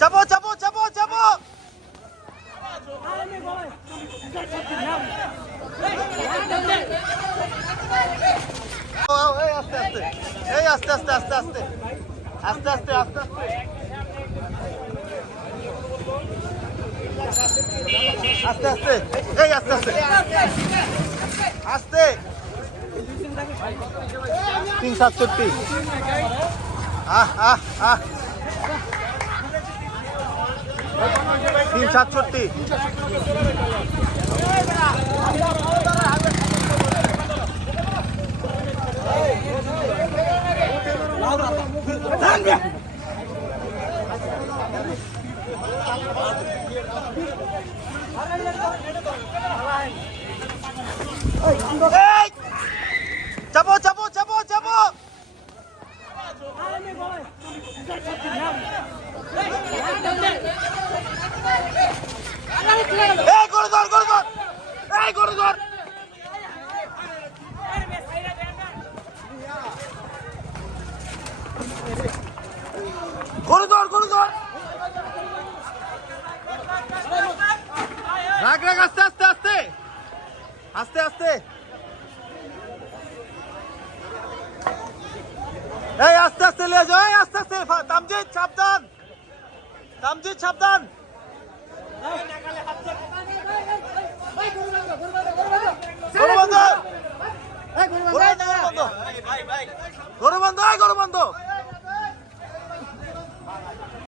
চাপো চাপো চাপো চাপো এই আস্তে আস্তে আস্তে আস্তে আস্তে আস্তে আস্তে। আস্তে আস্তে আস্তে। এই, আস্তে আস্তে। তিন সাতষট্টি। আহ আহ আহ। তিন সাতষট্টি। এই! চাপো চাপো চাপো চাপো এই করে ধর করে ধর এই করে ধর করে ধর করে ধর রাখ রাখ আস্তে আস্তে এই আস্তে আস্তে লে যাও এই আস্তে আস্তে তামজিৎ সাবধান তামজিৎ সাবধান গরু বন্ধ গরু বন্ধ গরু বন্ধ